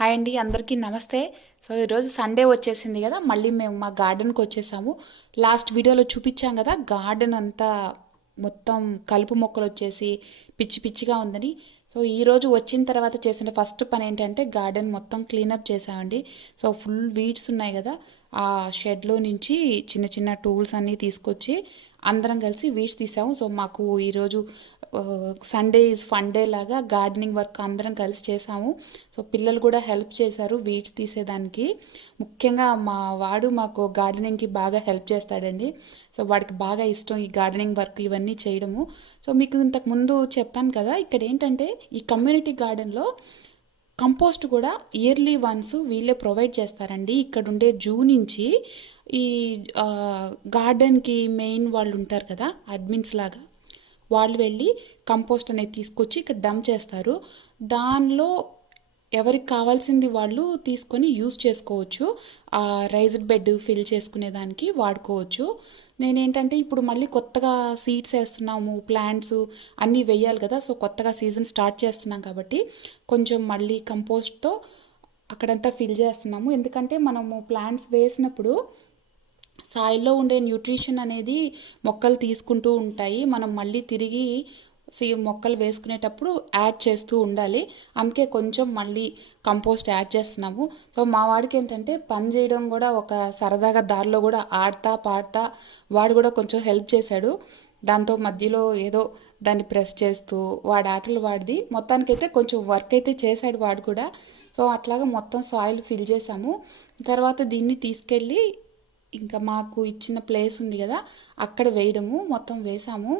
Hi అండి, అందరికీ నమస్తే. సో ఈరోజు సండే వచ్చేసింది కదా, మళ్ళీ మేము మా గార్డెన్కి వచ్చేసాము. లాస్ట్ వీడియోలో చూపించాం కదా, గార్డెన్ అంతా మొత్తం కలుపు మొక్కలు వచ్చేసి పిచ్చి పిచ్చిగా ఉందని. సో ఈరోజు వచ్చిన తర్వాత చేసిన ఫస్ట్ పని ఏంటంటే గార్డెన్ మొత్తం క్లీనప్ చేసామండి. సో ఫుల్ వీడ్స్ ఉన్నాయి కదా, ఆ షెడ్లో నుంచి చిన్న చిన్న టూల్స్ అన్నీ తీసుకొచ్చి అందరం కలిసి వీడ్స్ తీసాము. సో మాకు ఈరోజు సండే ఈజ్ ఫన్ డే లాగా గార్డెనింగ్ వర్క్ అందరం కలిసి చేసాము. సో పిల్లలు కూడా హెల్ప్ చేశారు వీడ్స్ తీసేదానికి. ముఖ్యంగా మా వాడు మాకు గార్డెనింగ్కి బాగా హెల్ప్ చేస్తాడండి. సో వాడికి బాగా ఇష్టం ఈ గార్డెనింగ్ వర్క్ ఇవన్నీ చేయడము. సో మీకు ఇంతకు ముందు చెప్పాను కదా, ఇక్కడ ఏంటంటే ఈ కమ్యూనిటీ గార్డెన్లో కంపోస్ట్ కూడా ఇయర్లీ వన్స్ వీళ్ళే ప్రొవైడ్ చేస్తారండి. ఇక్కడ ఉండే జూ నుంచి ఈ గార్డెన్కి మెయిన్ వాళ్ళు ఉంటారు కదా, అడ్మిన్స్ లాగా, వాళ్ళు వెళ్ళి కంపోస్ట్ అనేది తీసుకొచ్చి ఇక్కడ డంప్ చేస్తారు. దానిలో ఎవరికి కావాల్సింది వాళ్ళు తీసుకొని యూస్ చేసుకోవచ్చు. ఆ రైజ్డ్ బెడ్ ఫిల్ చేసుకునే దానికి వాడుకోవచ్చు. నేనేంటంటే ఇప్పుడు మళ్ళీ కొత్తగా సీడ్స్ వేస్తున్నాము, ప్లాంట్స్ అన్నీ వేయాలి కదా. సో కొత్తగా సీజన్ స్టార్ట్ చేస్తున్నాం కాబట్టి కొంచెం మళ్ళీ కంపోస్ట్తో అక్కడంతా ఫిల్ చేస్తున్నాము. ఎందుకంటే మనము ప్లాంట్స్ వేసినప్పుడు సాయిల్లో ఉండే న్యూట్రిషన్ అనేది మొక్కలు తీసుకుంటూ ఉంటాయి. మనం మళ్ళీ తిరిగి మొక్కలు వేసుకునేటప్పుడు యాడ్ చేస్తూ ఉండాలి. అందుకే కొంచెం మళ్ళీ కంపోస్ట్ యాడ్ చేస్తున్నాము. సో మా వాడికి ఏంటంటే పని చేయడం కూడా ఒక సరదాగా, దారిలో కూడా ఆడతా పాడతా వాడు కూడా కొంచెం హెల్ప్ చేశాడు. దాంతో మధ్యలో ఏదో దాన్ని ప్రెస్ చేస్తూ వాడి ఆటలు వాడిది. మొత్తానికైతే కొంచెం వర్క్ అయితే చేశాడు వాడు కూడా. సో అట్లాగా మొత్తం సాయిల్ ఫిల్ చేసాము. తర్వాత దీన్ని తీసుకెళ్ళి ఇంకా మాకు ఇచ్చిన ప్లేస్ ఉంది కదా, అక్కడ వేయడము, మొత్తం వేసాము.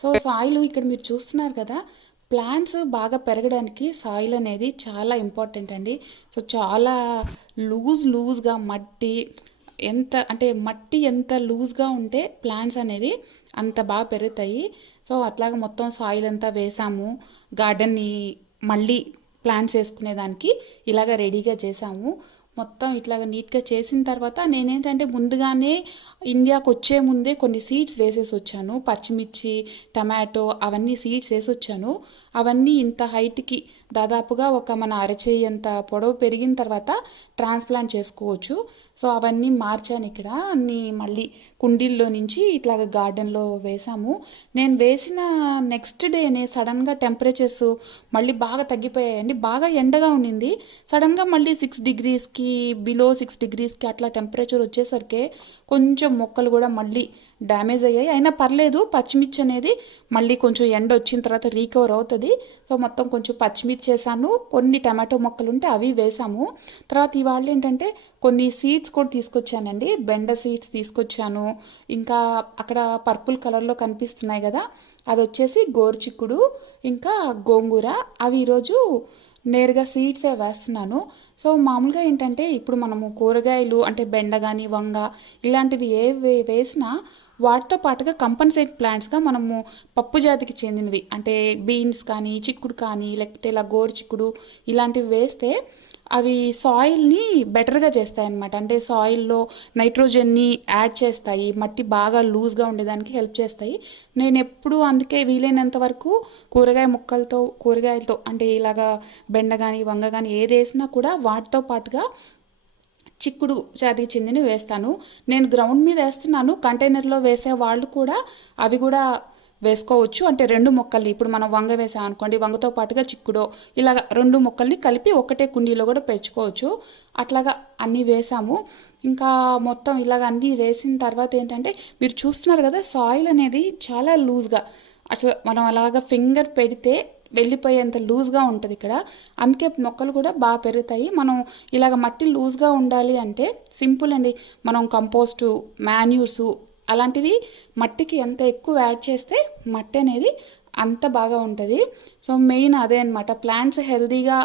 సో సాయిల్ ఇక్కడ మీరు చూస్తున్నారు కదా, ప్లాంట్స్ బాగా పెరగడానికి సాయిల్ అనేది చాలా ఇంపార్టెంట్ అండి. సో చాలా లూజ్గా మట్టి ఎంత లూజ్గా ఉంటే ప్లాంట్స్ అనేవి అంత బాగా పెరుగుతాయి. సో అట్లాగా మొత్తం సాయిల్ అంతా వేసాము. గార్డెన్ని మళ్ళీ ప్లాంట్స్ వేసుకునేదానికి ఇలాగ రెడీగా చేసాము. మొత్తం ఇట్లాగ నీట్గా చేసిన తర్వాత నేనేంటంటే ముందుగానే ఇండియాకి వచ్చే ముందే కొన్ని సీడ్స్ వేసేసి వచ్చాను. పచ్చిమిర్చి, టమాటో అవన్నీ సీడ్స్ వేసి వచ్చాను. అవన్నీ ఇంత హైట్కి దాదాపుగా ఒక మన అరచేయి అంత పొడవు పెరిగిన తర్వాత ట్రాన్స్ప్లాంట్ చేసుకోవచ్చు. సో అవన్నీ మార్చాను ఇక్కడ, అన్నీ మళ్ళీ కుండీల్లో నుంచి ఇట్లాగ గార్డెన్లో వేసాము. నేను వేసిన నెక్స్ట్ డేనే సడన్గా టెంపరేచర్స్ మళ్ళీ బాగా తగ్గిపోయాయండి. బాగా ఎండగా ఉండింది, సడన్గా మళ్ళీ 6 డిగ్రీస్కి, బిలో 6 డిగ్రీస్కి అట్లా టెంపరేచర్ వచ్చేసరికి కొంచెం మొక్కలు కూడా మళ్ళీ డ్యామేజ్ అయ్యాయి. అయినా పర్లేదు, పచ్చిమిర్చి అనేది మళ్ళీ కొంచెం ఎండ వచ్చిన తర్వాత రీకవర్ అవుతుంది. సో మొత్తం కొంచెం పచ్చిమిర్చి వేసాను, కొన్ని టమాటో మొక్కలు ఉంటే అవి వేసాము. తర్వాత ఇవాళ ఏంటంటే కొన్ని సీడ్స్ కూడా తీసుకొచ్చానండి. బెండ సీడ్స్ తీసుకొచ్చాను. ఇంకా అక్కడ పర్పుల్ కలర్లో కనిపిస్తున్నాయి కదా, అది వచ్చేసి గోరుచిక్కుడు ఇంకా గోంగూర. అవి ఈరోజు నేరుగా సీడ్సే వేస్తున్నాను. సో మామూలుగా ఏంటంటే ఇప్పుడు మనము కూరగాయలు అంటే బెండ కానీ, వంగ ఇలాంటివి వేసినా వాటితో పాటుగా కంపన్సేట్ ప్లాంట్స్గా మనము పప్పు జాతికి చెందినవి అంటే బీన్స్ కానీ, చిక్కుడు కానీ, లేకపోతే ఇలా గోరు చిక్కుడు ఇలాంటివి వేస్తే అవి సాయిల్ని బెటర్గా చేస్తాయి అన్నమాట. అంటే సాయిల్లో నైట్రోజన్ని యాడ్ చేస్తాయి, మట్టి బాగా లూజ్గా ఉండేదానికి హెల్ప్ చేస్తాయి. నేను ఎప్పుడు అందుకే వీలైనంత వరకు కూరగాయలతో అంటే ఇలాగా బెండ కానీ, వంగ కానీ ఏది వేసినా కూడా వాటితో పాటుగా చిక్కుడు జాతికి చెందినవి వేస్తాను. నేను గ్రౌండ్ మీద వేస్తున్నాను, కంటైనర్లో వేసే వాళ్ళు కూడా అవి కూడా వేసుకోవచ్చు. అంటే 2 మొక్కల్ని, ఇప్పుడు మనం వంగ వేసాం అనుకోండి, వంగతో పాటుగా చిక్కుడో ఇలాగ 2 మొక్కల్ని కలిపి ఒకటే కుండీలో కూడా పెంచుకోవచ్చు. అట్లాగా అన్నీ వేసాము. ఇంకా మొత్తం ఇలాగ అన్నీ వేసిన తర్వాత ఏంటంటే మీరు చూస్తున్నారు కదా, సాయిల్ అనేది చాలా లూజ్గా, అసలు మనం అలాగ ఫింగర్ పెడితే వెళ్ళిపోయేంత లూజ్గా ఉంటుంది ఇక్కడ. అందుకే మొక్కలు కూడా బాగా పెరుగుతాయి. మనం ఇలాగ మట్టి లూజ్గా ఉండాలి అంటే సింపుల్ అండి. మనం కంపోస్టు, మాన్యూర్సు అలాంటివి మట్టికి ఎంత ఎక్కువ యాడ్ చేస్తే మట్టి అనేది అంత బాగా ఉంటుంది. సో మెయిన్ అదే అనమాట. ప్లాంట్స్ హెల్తీగా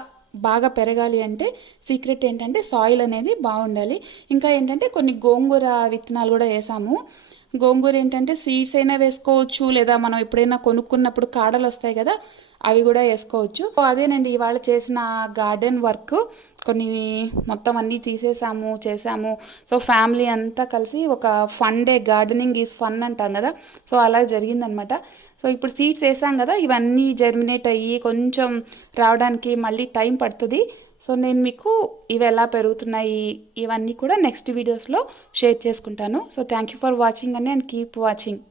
బాగా పెరగాలి అంటే సీక్రెట్ ఏంటంటే సాయిల్ అనేది బాగుండాలి. ఇంకా ఏంటంటే కొన్ని గోంగూర విత్తనాలు కూడా వేసాము. గోంగూర ఏంటంటే సీడ్స్ అయినా వేసుకోవచ్చు, లేదా మనం ఎప్పుడైనా కొనుక్కున్నప్పుడు కాడలు వస్తాయి కదా, అవి కూడా వేసుకోవచ్చు. అదేనండి ఇవాళ చేసిన గార్డెన్ వర్క్. కొన్ని మొత్తం అన్నీ తీసేసాము చేసాము. సో ఫ్యామిలీ అంతా కలిసి ఒక fun day, gardening is fun అంటాం కదా, సో అలా జరిగిందనమాట. సో ఇప్పుడు సీడ్స్ వేసాం కదా, ఇవన్నీ జర్మినేట్ అయ్యి కొంచెం రావడానికి మళ్ళీ టైం పడుతుంది. సో నేను మీకు ఇవి ఎలా పెరుగుతున్నాయి ఇవన్నీ కూడా నెక్స్ట్ వీడియోస్లో షేర్ చేసుకుంటాను. So thank you for watching and keep watching.